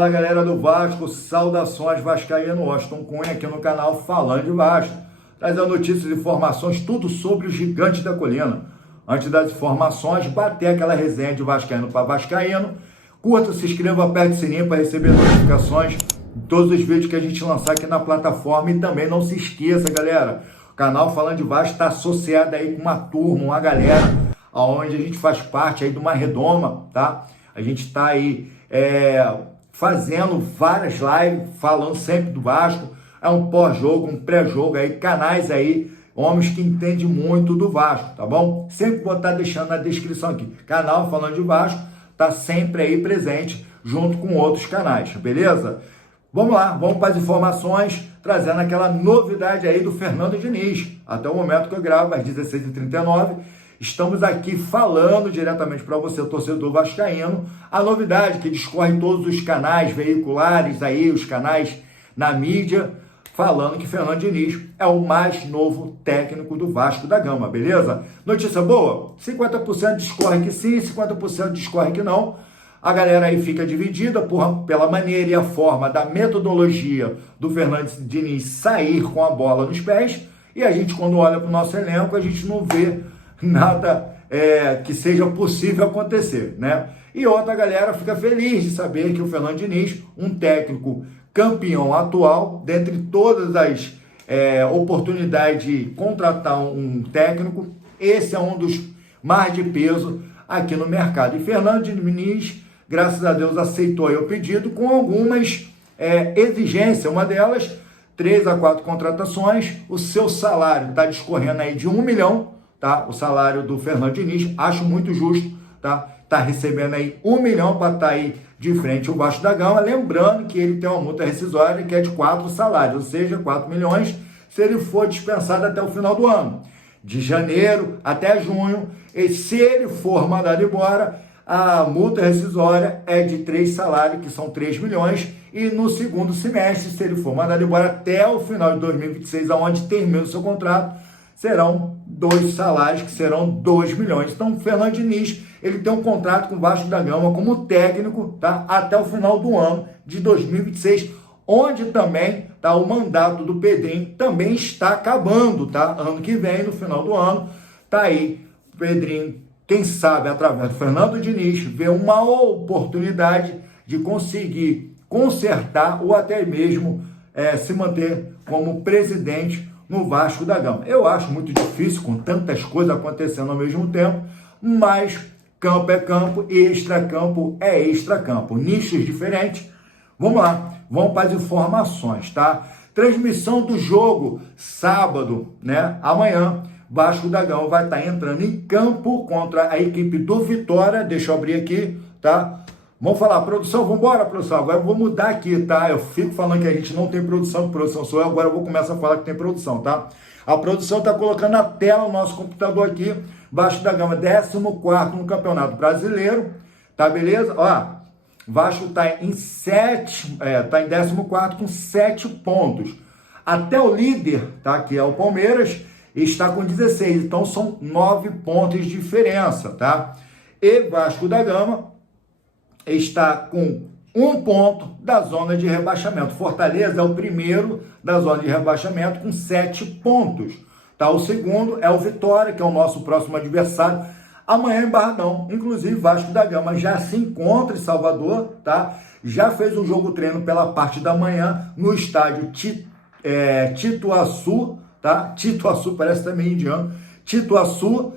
Fala galera do Vasco, saudações vascaíno, Washington Cunha aqui no canal Falando de Vasco, trazendo notícias e informações, tudo sobre o gigante da colina. Antes das informações, bater aquela resenha de vascaíno para vascaíno, curta, se inscreva, aperte o sininho para receber notificações de todos os vídeos que a gente lançar aqui na plataforma. E também não se esqueça, galera, o canal Falando de Vasco está associado aí com uma turma, uma galera, onde a gente faz parte aí de uma redoma, tá? A gente está aí fazendo várias lives, falando sempre do Vasco. É um pós-jogo, um pré-jogo aí, canais aí, homens que entendem muito do Vasco, tá bom? Sempre vou estar deixando na descrição aqui. Canal Falando de Vasco tá sempre aí presente, junto com outros canais, beleza? Vamos lá, vamos para as informações, trazendo aquela novidade aí do Fernando Diniz. Até o momento que eu gravo, às 16h39, estamos aqui falando diretamente para você, torcedor vascaíno, a novidade que discorre em todos os canais veiculares aí, os canais na mídia, falando que Fernando Diniz é o mais novo técnico do Vasco da Gama, beleza? Notícia boa? 50% discorre que sim, 50% discorre que não. A galera aí fica dividida pela maneira e a forma da metodologia do Fernando Diniz sair com a bola nos pés, e a gente, quando olha para o nosso elenco, a gente não vê nada que seja possível acontecer, né? E outra galera fica feliz de saber que o Fernando Diniz, um técnico campeão atual, dentre todas as oportunidades de contratar um técnico, esse é um dos mais de peso aqui no mercado. E Fernando Diniz, graças a Deus, aceitou aí o pedido com algumas exigências, uma delas, 3 a 4 contratações, o seu salário está discorrendo aí de 1 milhão, tá? O salário do Fernando Diniz, acho muito justo, tá? Tá recebendo aí 1 milhão para estar aí de frente ao Vasco da Gama, lembrando que ele tem uma multa rescisória que é de 4 salários, ou seja, 4 milhões, se ele for dispensado até o final do ano. De janeiro até junho, e se ele for mandado embora, a multa rescisória é de 3 salários, que são 3 milhões, e no segundo semestre, se ele for mandado embora até o final de 2026, aonde termina o seu contrato, serão 2 salários, que serão 2 milhões. Então, o Fernando Diniz, ele tem um contrato com o Vasco da Gama como técnico, tá? Até o final do ano de 2026, onde também, tá, o mandato do Pedrinho também está acabando, tá? Ano que vem, no final do ano, tá aí o Pedrinho, quem sabe, através do Fernando Diniz, vê uma oportunidade de conseguir consertar ou até mesmo se manter como presidente no Vasco da Gama. Eu acho muito difícil, com tantas coisas acontecendo ao mesmo tempo, mas campo é campo e extracampo é extracampo. Nichos diferentes. Vamos lá, vamos para as informações, tá? Transmissão do jogo, sábado, né? Amanhã, Vasco da Gama vai estar entrando em campo contra a equipe do Vitória. Deixa eu abrir aqui, tá? Vamos falar, produção, vamos embora, produção. Agora eu vou mudar aqui, tá? Eu fico falando que a gente não tem produção sou eu, agora eu vou começar a falar que tem produção, tá? A produção está colocando na tela o nosso computador aqui, Vasco da Gama, 14º no Campeonato Brasileiro, tá beleza? Ó, Vasco está em 14º com 7 pontos. Até o líder, tá? Que é o Palmeiras, está com 16, então são 9 pontos de diferença, tá? E Vasco da Gama está com 1 ponto da zona de rebaixamento. Fortaleza é o primeiro da zona de rebaixamento com 7 pontos. Tá? O segundo é o Vitória, que é o nosso próximo adversário, amanhã em Barradão. Inclusive, Vasco da Gama já se encontra em Salvador, tá? Já fez um jogo treino pela parte da manhã no estádio Tituaçu, tá? Tituaçu parece também indiano. Tituaçu,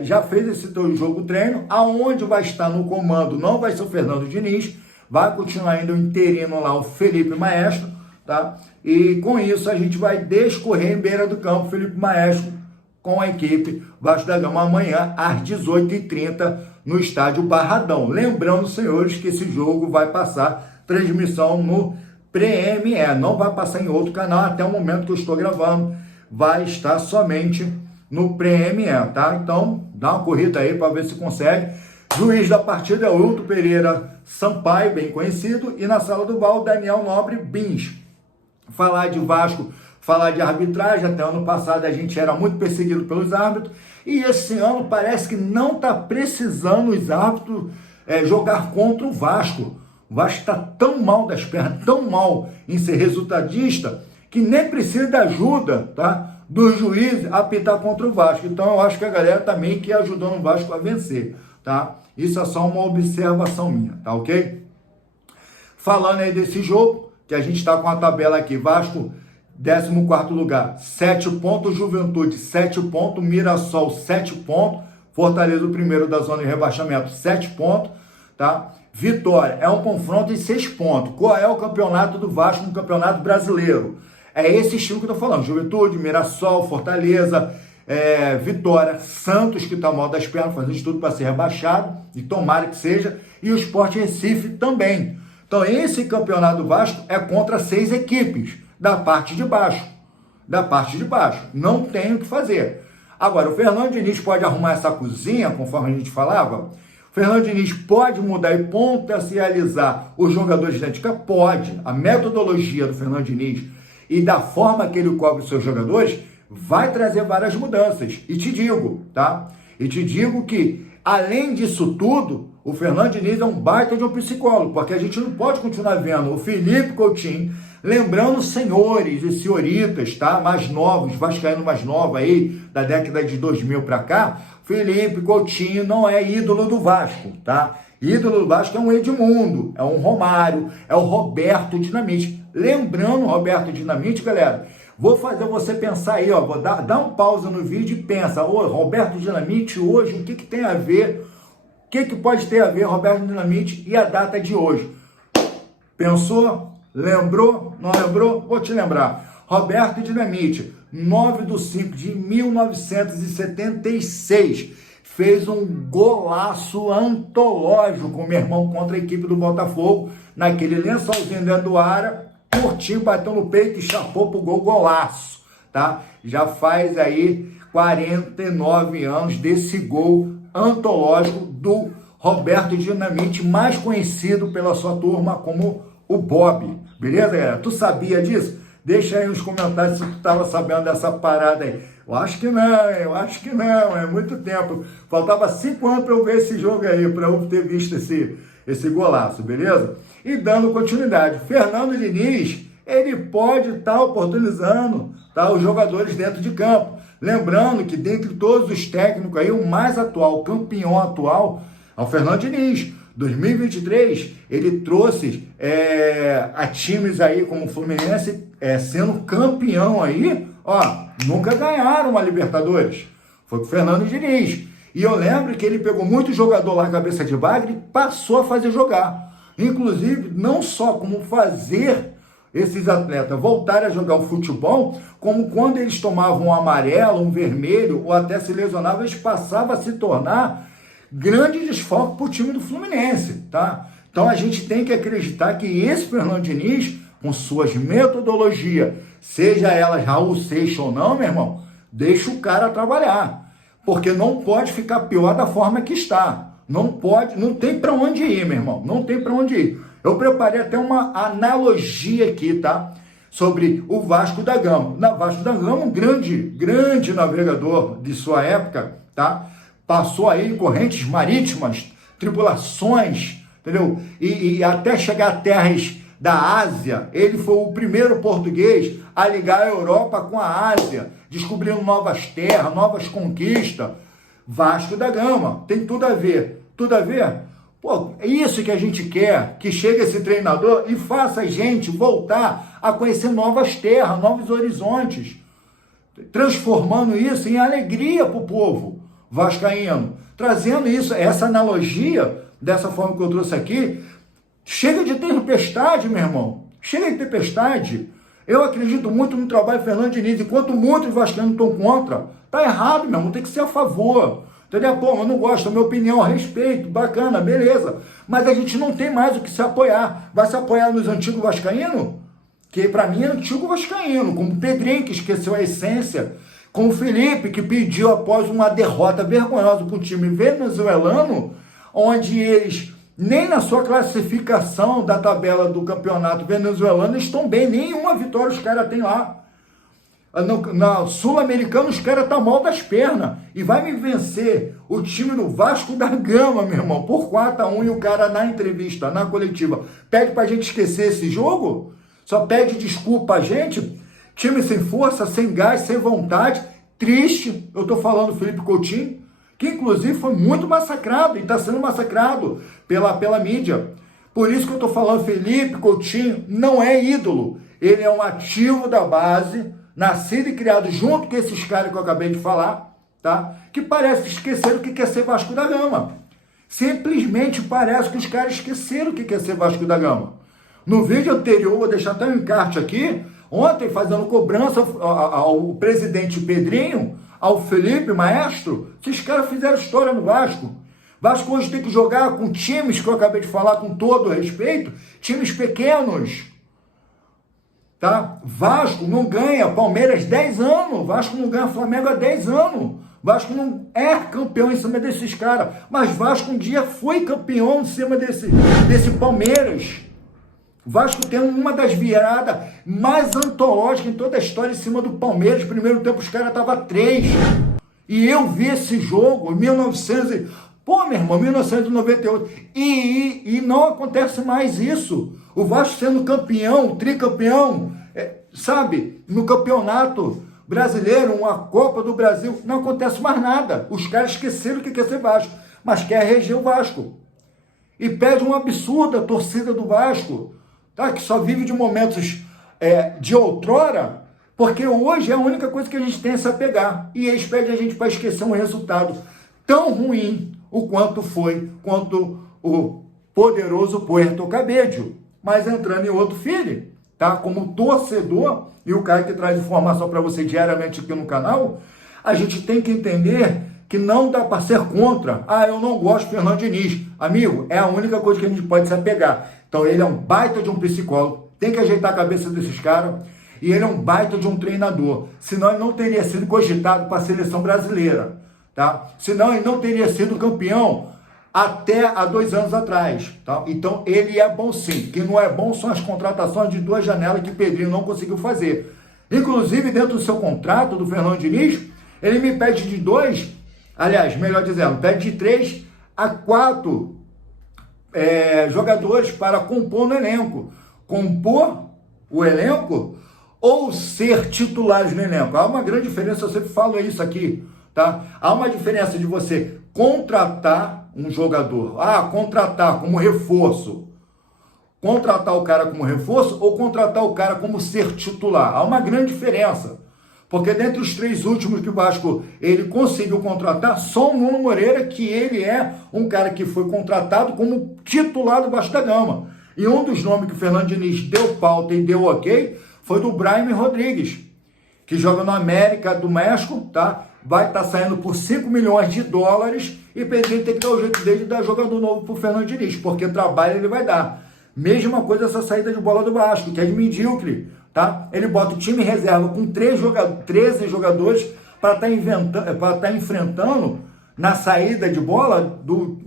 já fez esse jogo treino, aonde vai estar no comando não vai ser o Fernando Diniz, vai continuar ainda o interino lá, o Felipe Maestro, tá? E com isso a gente vai descorrer em beira do campo, Felipe Maestro com a equipe Vasco da Gama amanhã às 18h30 no estádio Barradão. Lembrando, senhores, que esse jogo vai passar transmissão no PreME, não vai passar em outro canal até o momento que eu estou gravando, vai estar somente no PreME, tá? Então, dá uma corrida aí para ver se consegue. Juiz da partida é o Hilton Pereira Sampaio, bem conhecido, e na sala do VAR, Daniel Nobre Bins. Falar de Vasco, falar de arbitragem, até ano passado a gente era muito perseguido pelos árbitros, e esse ano parece que não está precisando os árbitros jogar contra o Vasco. O Vasco está tão mal das pernas, tão mal em ser resultadista, que nem precisa da ajuda, tá, do juiz a apitar contra o Vasco. Então eu acho que a galera tá meio que ajudando o Vasco a vencer, tá? Isso é só uma observação minha, tá ok? Falando aí desse jogo, que a gente está com a tabela aqui, Vasco 14º lugar, 7 pontos, Juventude 7 pontos, Mirassol 7 pontos, Fortaleza o primeiro da zona de rebaixamento 7 pontos, tá? Vitória, é um confronto de 6 pontos. Qual é o campeonato do Vasco no Campeonato Brasileiro? É esse estilo que eu tô falando, Juventude, Mirassol, Fortaleza, Vitória, Santos, que tá mal das pernas, fazendo tudo para ser rebaixado, e tomara que seja, e o Sport Recife também. Então esse campeonato do Vasco é contra 6 equipes, da parte de baixo. Da parte de baixo. Não tem o que fazer. Agora, o Fernando Diniz pode arrumar essa cozinha, conforme a gente falava. O Fernando Diniz pode mudar e potencializar os jogadores dentro de campo? Pode. A metodologia do Fernando Diniz e da forma que ele cobre os seus jogadores vai trazer várias mudanças. E te digo, tá? E te digo que, além disso tudo, o Fernando Diniz é um baita de um psicólogo, porque a gente não pode continuar vendo o Felipe Coutinho, lembrando senhores e senhoritas, tá? Mais novos, vascaíno mais novo aí, da década de 2000 para cá, Felipe Coutinho não é ídolo do Vasco, tá? Ídolo do Vasco é um Edmundo, é um Romário, é o Roberto Dinamite. Lembrando o Roberto Dinamite, galera, vou fazer você pensar aí, ó, vou dar um pausa no vídeo e pensa, ô, Roberto Dinamite hoje, o que tem a ver, o que pode ter a ver Roberto Dinamite e a data de hoje? Pensou? Lembrou? Não lembrou? Vou te lembrar. Roberto Dinamite, 9/5/1976, fez um golaço antológico com o meu irmão contra a equipe do Botafogo, naquele lençolzinho dentro do área, curtinho, bateu no peito e chapou pro gol, golaço, tá? Já faz aí 49 anos desse gol antológico do Roberto Dinamite, mais conhecido pela sua turma como o Bob. Beleza, galera? Tu sabia disso? Deixa aí nos comentários se tu estava sabendo dessa parada aí. Eu acho que não, é muito tempo. Faltava 5 anos para eu ver esse jogo aí, para eu ter visto esse golaço, beleza? E dando continuidade, Fernando Diniz, ele pode estar oportunizando, tá, os jogadores dentro de campo. Lembrando que dentre todos os técnicos aí, o mais atual, o campeão atual, é o Fernando Diniz. 2023, ele trouxe a times aí como o Fluminense sendo campeão aí, ó, nunca ganharam uma Libertadores. Foi com o Fernando Diniz. E eu lembro que ele pegou muito jogador lá, cabeça de bagre, e passou a fazer jogar. Inclusive, não só como fazer esses atletas voltarem a jogar o futebol, como quando eles tomavam um amarelo, um vermelho, ou até se lesionavam, eles passavam a se tornar grande desfalque para o time do Fluminense, tá? Então a gente tem que acreditar que esse Fernando Diniz, com suas metodologias, seja elas Raul Seixas ou não, meu irmão, deixa o cara trabalhar, porque não pode ficar pior da forma que está. Não pode, não tem para onde ir, meu irmão, não tem para onde ir. Eu preparei até uma analogia aqui, tá? Sobre o Vasco da Gama. Na Vasco da Gama, um grande navegador de sua época, tá? Passou aí em correntes marítimas, tripulações, entendeu? E até chegar a terras da Ásia. Ele foi o primeiro português a ligar a Europa com a Ásia, descobrindo novas terras, novas conquistas. Vasco da Gama, tem tudo a ver. Tudo a ver? Pô, é isso que a gente quer, que chegue esse treinador e faça a gente voltar a conhecer novas terras, novos horizontes, transformando isso em alegria para o povo vascaíno, trazendo isso, essa analogia, dessa forma que eu trouxe aqui. Chega de tempestade, meu irmão, chega de tempestade. Eu acredito muito no trabalho do Fernando Diniz, enquanto muitos vascaínos estão contra, tá errado, meu irmão, tem que ser a favor, entendeu? Pô, eu não gosto, a minha opinião, respeito, bacana, beleza, mas a gente não tem mais o que se apoiar. Vai se apoiar nos antigos vascaínos? Que para mim é antigo vascaíno, como o Pedrinho, que esqueceu a essência, com o Felipe, que pediu após uma derrota vergonhosa para o time venezuelano, onde eles, nem na sua classificação da tabela do campeonato venezuelano, estão bem, nenhuma vitória os caras têm lá. Na Sul-Americana os caras tá mal das pernas. E vai me vencer o time do Vasco da Gama, meu irmão, por 4-1, e o cara na entrevista, na coletiva, pede pra gente esquecer esse jogo? Só pede desculpa a gente? Time sem força, sem gás, sem vontade, triste. Eu tô falando do Felipe Coutinho, que inclusive foi muito massacrado e está sendo massacrado pela mídia. Por isso que eu tô falando, Felipe Coutinho não é ídolo. Ele é um ativo da base, nascido e criado junto com esses caras que eu acabei de falar, tá? Que parece esquecer o que quer ser Vasco da Gama. Simplesmente parece que os caras esqueceram o que quer ser Vasco da Gama. No vídeo anterior, vou deixar até um encarte aqui, ontem fazendo cobrança ao presidente Pedrinho, ao Felipe Maestro, esses caras fizeram história no Vasco. Vasco hoje tem que jogar com times, que eu acabei de falar com todo respeito, times pequenos. Tá? Vasco não ganha Palmeiras 10 anos, Vasco não ganha Flamengo há 10 anos, Vasco não é campeão em cima desses caras, mas Vasco um dia foi campeão em cima desse Palmeiras. Vasco tem uma das viradas mais antológicas em toda a história em cima do Palmeiras. Primeiro tempo os caras estavam 3, e eu vi esse jogo em 1998, e não acontece mais isso. O Vasco sendo campeão, tricampeão, sabe, no campeonato brasileiro, uma Copa do Brasil, não acontece mais nada. Os caras esqueceram o que quer ser Vasco, mas quer reger o Vasco. E pede um absurdo a torcida do Vasco, tá? Que só vive de momentos de outrora, porque hoje é a única coisa que a gente tem a se apegar. E eles pedem a gente para esquecer um resultado tão ruim o quanto o poderoso Puerto Cabello. Mas entrando em outro filho, tá? Como torcedor e o cara que traz informação para você diariamente aqui no canal, a gente tem que entender que não dá para ser contra. Eu não gosto do Fernando Diniz. Amigo, é a única coisa que a gente pode se apegar. Então ele é um baita de um psicólogo, tem que ajeitar a cabeça desses caras, e ele é um baita de um treinador. Senão ele não teria sido cogitado para a seleção brasileira, tá? Senão ele não teria sido campeão até há 2 anos atrás, tá? Então ele é bom sim. O que não é bom são as contratações de 2 janelas que o Pedrinho não conseguiu fazer. Inclusive, dentro do seu contrato do Fernando Diniz, ele me pede de 2, aliás, melhor dizendo, pede de 3 a 4 jogadores para compor no elenco. Compor o elenco ou ser titulares no elenco. Há uma grande diferença, eu sempre falo isso aqui, tá? Há uma diferença de você contratar um jogador, contratar como reforço, contratar o cara como reforço ou contratar o cara como ser titular. Há uma grande diferença, porque dentre os 3 últimos que o Vasco ele conseguiu contratar, só o Nuno Moreira, que ele é um cara que foi contratado como titular do Vasco da Gama. E um dos nomes que o Fernando Diniz deu pauta e deu ok foi do Brahim Rodrigues, que joga no América do México, tá? Vai estar saindo por $5 milhões e o Pedrinho tem que dar o jeito dele de dar jogador novo pro Fernando Diniz, porque trabalho ele vai dar. Mesma coisa essa saída de bola do Vasco, que é de medíocre, tá? Ele bota o time reserva com 13 jogadores para estar enfrentando na saída de bola do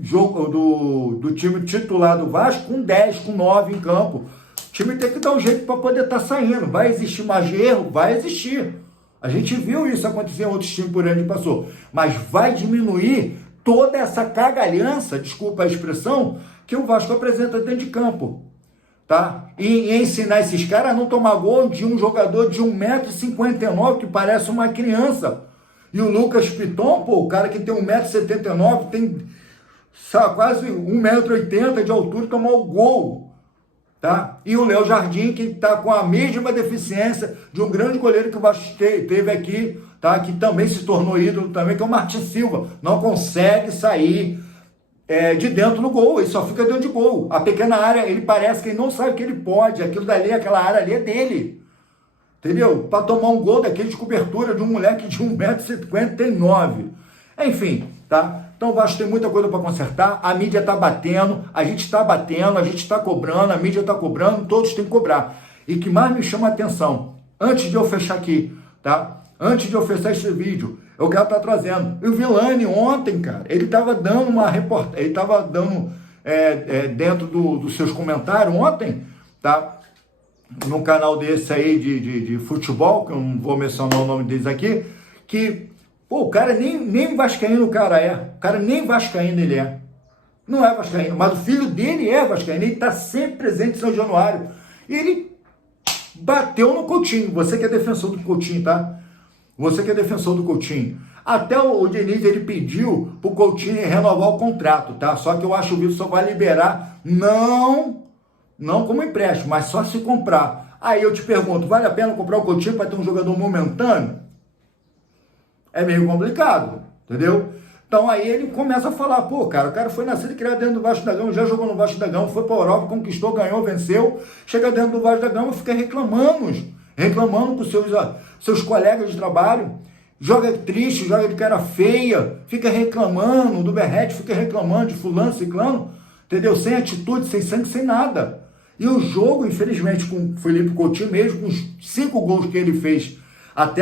time titular do Vasco com 10, com 9 em campo. O time tem que dar um jeito para poder estar saindo. Vai existir mais erro? Vai existir. A gente viu isso acontecer em outros times por onde passou. Mas vai diminuir toda essa cagalhança, desculpa a expressão, que o Vasco apresenta dentro de campo. Tá? E ensinar esses caras a não tomar gol de um jogador de 1,59 m, que parece uma criança. E o Lucas Piton, o cara que tem 1,79 m, tem quase 1,80 m de altura, tomou o gol. Tá? E o Léo Jardim, que está com a mesma deficiência de um grande goleiro que o Vasco teve aqui, tá? Que também se tornou ídolo também, que é o Martin Silva. Não consegue sair de dentro do gol, ele só fica dentro de gol. A pequena área, ele parece que ele não sabe que ele pode, aquilo dali, aquela área ali é dele. Entendeu? Para tomar um gol daquele de cobertura de um moleque de 1,59 m. Enfim, tá? Então o Vasco tem muita coisa para consertar, a mídia está batendo, a gente está batendo, a gente está cobrando, a mídia está cobrando, todos têm que cobrar. E o que mais me chama a atenção, antes de eu fechar aqui, tá? Antes de eu fechar esse vídeo, eu quero estar trazendo. E o Villani ontem, cara, ele estava dando uma reportagem, ele estava dando dentro dos seus comentários ontem, tá? num canal desse aí de futebol, que eu não vou mencionar o nome deles aqui, que, pô, o cara nem vascaíno o cara é. O cara nem vascaíno ele é. Não é vascaíno, mas o filho dele é vascaíno. Ele está sempre presente em São Januário. E ele bateu no Coutinho. Você que é defensor do Coutinho, tá? Você que é defensor do Coutinho. Até o Diniz, ele pediu pro Coutinho renovar o contrato, tá? Só que eu acho que o Vitor só vai liberar, não como empréstimo, mas só se comprar. Aí eu te pergunto, vale a pena comprar o Coutinho para ter um jogador momentâneo? É meio complicado, entendeu? Então aí ele começa a falar, pô, cara, o cara foi nascido e criado dentro do Vasco da Gama, já jogou no Vasco da Gama, foi pra Europa, conquistou, ganhou, venceu, chega dentro do Vasco da Gama e fica reclamando com seus colegas de trabalho, joga triste, joga de cara feia, fica reclamando do Berrete, fica reclamando de fulano, ciclano, entendeu? Sem atitude, sem sangue, sem nada. E o jogo, infelizmente, com o Felipe Coutinho, mesmo com os 5 gols que ele fez, até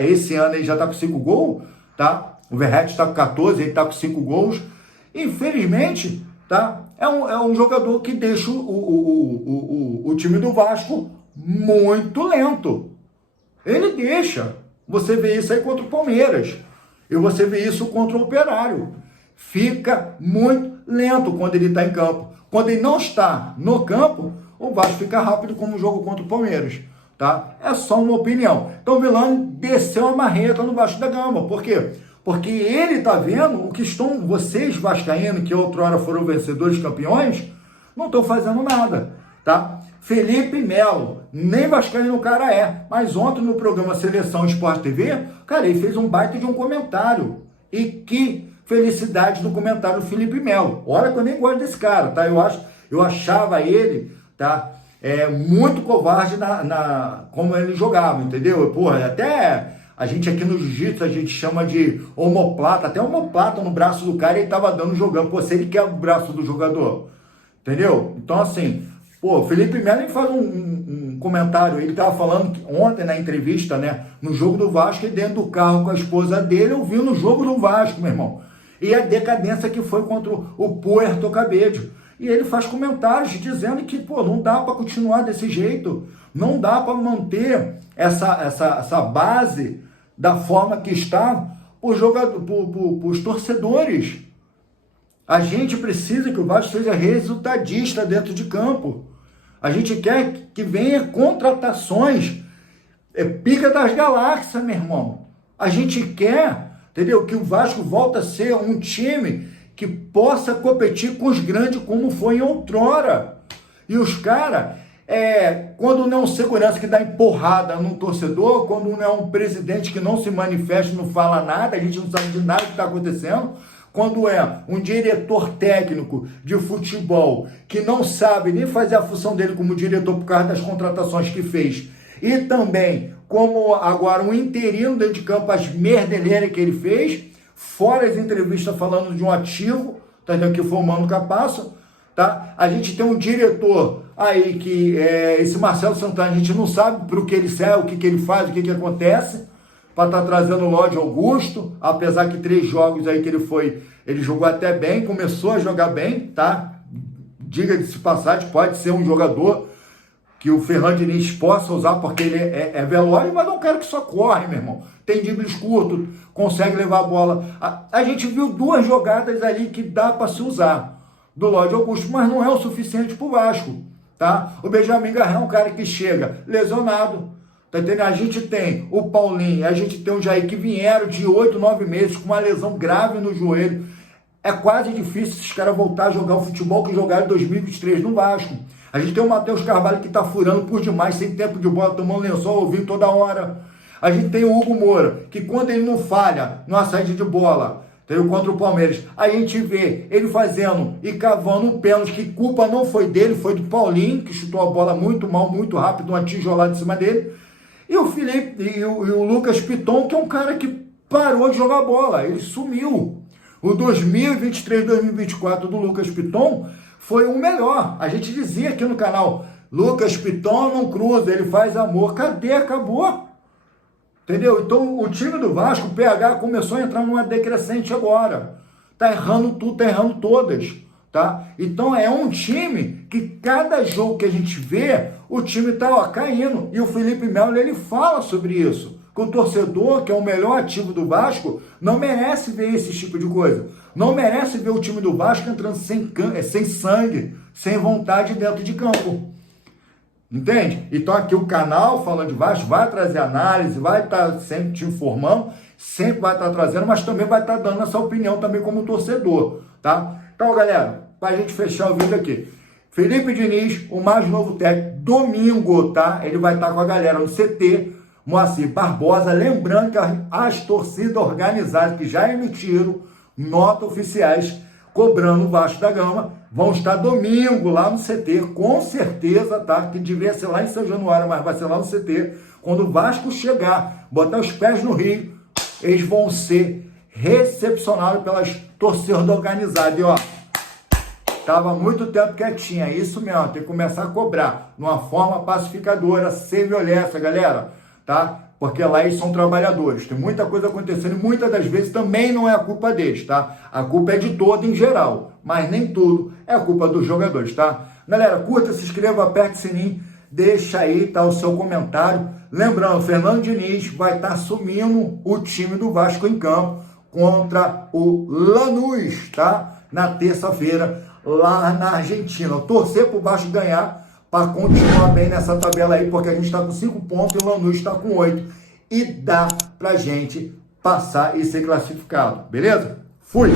esse ano ele já tá com 5 gols, tá? O Verratti está com 14, ele está com 5 gols. Infelizmente, tá? É um jogador que deixa o time do Vasco muito lento. Ele deixa. Você vê isso aí contra o Palmeiras. E você vê isso contra o Operário. Fica muito lento quando ele está em campo. Quando ele não está no campo, o Vasco fica rápido como o jogo contra o Palmeiras. Tá? É só uma opinião. Então o Milani desceu a marreta no Vasco da Gama. Por quê? Porque ele está vendo o que estão vocês vascaínos, que outrora foram vencedores campeões, não estão fazendo nada, tá? Felipe Melo, nem vascaíno o cara é, mas ontem no programa Seleção Sport TV, cara, ele fez um baita de um comentário. E que felicidade no comentário do Felipe Melo. Olha que eu nem gosto desse cara, tá? Eu achava ele, tá? Muito covarde como ele jogava, entendeu? Porra, até... A gente aqui no jiu-jitsu, a gente chama de omoplata, até omoplata no braço do cara, ele tava dando jogando. Pô, se ele quer o braço do jogador, entendeu? Então, assim, pô, Felipe Melo faz um comentário, ele tava falando ontem na entrevista, né, no jogo do Vasco, e dentro do carro com a esposa dele, ouvindo o jogo do Vasco, meu irmão. E a decadência que foi contra o Puerto Cabello. E ele faz comentários dizendo que, pô, não dá para continuar desse jeito, não dá para manter essa base da forma que está os torcedores. A gente precisa que o Vasco seja resultadista dentro de campo. A gente quer que venha contratações, pica das galáxias, meu irmão. A gente quer, entendeu? Que o Vasco volte a ser um time que possa competir com os grandes como foi em outrora. E os caras... quando não é um segurança que dá empurrada num torcedor, quando não é um presidente que não se manifesta, não fala nada, a gente não sabe de nada que está acontecendo, quando é um diretor técnico de futebol que não sabe nem fazer a função dele como diretor por causa das contratações que fez, e também como agora um interino dentro de campo, as merdeleiras que ele fez, fora as entrevistas falando de um ativo, tá entendendo, que foi o Mano Capasso, tá? A gente tem um diretor aí que esse Marcelo Santana, a gente não sabe para o que ele serve, o que ele faz, o que acontece, para estar trazendo o Lorde Augusto, apesar que 3 jogos aí que ele jogou até bem, começou a jogar bem, tá? Diga-se passagem, pode ser um jogador que o Fernando Diniz possa usar, porque ele é veloz, mas é um cara que só corre, meu irmão. Tem dribles curtos, consegue levar a bola. A gente viu 2 jogadas ali que dá para se usar do Lorde Augusto, mas não é o suficiente para o Vasco, tá? O Benjamin Garrão é um cara que chega lesionado, tá entendendo? A gente tem o Paulinho, a gente tem o Jair, que vieram de 8, 9 meses com uma lesão grave no joelho. É quase difícil esses caras voltar a jogar o futebol que jogaram em 2023 no Vasco. A gente tem o Matheus Carvalho que tá furando por demais, sem tempo de bola, tomando lençol, ouvindo toda hora. A gente tem o Hugo Moura, que quando ele não falha numa saída de bola, contra o Palmeiras, a gente vê ele fazendo e cavando um pênalti que culpa não foi dele, foi do Paulinho, que chutou a bola muito mal, muito rápido, uma tijolada em cima dele. E o Felipe e o Lucas Piton, que é um cara que parou de jogar bola, ele sumiu. O 2023-2024 do Lucas Piton foi o melhor. A gente dizia aqui no canal, Lucas Piton não cruza, ele faz amor. Cadê? Acabou. Entendeu? Então o time do Vasco, o PH, começou a entrar numa decrescente agora. Tá errando tudo, tá errando todas. tá? Então é um time que cada jogo que a gente vê, o time tá caindo. E o Felipe Melo, ele fala sobre isso. Que o torcedor, que é o melhor ativo do Vasco, não merece ver esse tipo de coisa. Não merece ver o time do Vasco entrando sem sangue, sem vontade dentro de campo. Entende? Então aqui o canal Falando de Vasco vai trazer análise, vai estar sempre te informando, sempre vai estar trazendo, mas também vai estar dando essa opinião também como torcedor, tá? Então, galera, para a gente fechar o vídeo aqui, Felipe Diniz, o mais novo técnico, domingo, tá? Ele vai estar com a galera no CT, Moacir Barbosa, lembrando que as torcidas organizadas que já emitiram notas oficiais cobrando o Vasco da Gama, vão estar domingo lá no CT, com certeza, tá? Que devia ser lá em São Januário, mas vai ser lá no CT. Quando o Vasco chegar, botar os pés no Rio, eles vão ser recepcionados pelas torcidas organizadas. E ó, tava muito tempo quietinha, é isso mesmo, tem que começar a cobrar, de uma forma pacificadora, sem violência, galera, tá? Porque lá eles são trabalhadores, tem muita coisa acontecendo e muitas das vezes também não é a culpa deles, tá? A culpa é de todo em geral, mas nem tudo é a culpa dos jogadores, tá? Galera, curta, se inscreva, aperte o sininho, deixa aí, tá, o seu comentário. Lembrando, Fernando Diniz vai estar assumindo o time do Vasco em campo contra o Lanús, tá? Na terça-feira, lá na Argentina. Torcer pro Vasco ganhar, para continuar bem nessa tabela aí, porque a gente está com 5 pontos e o Lanús está com 8. E dá pra gente passar e ser classificado, beleza? Fui!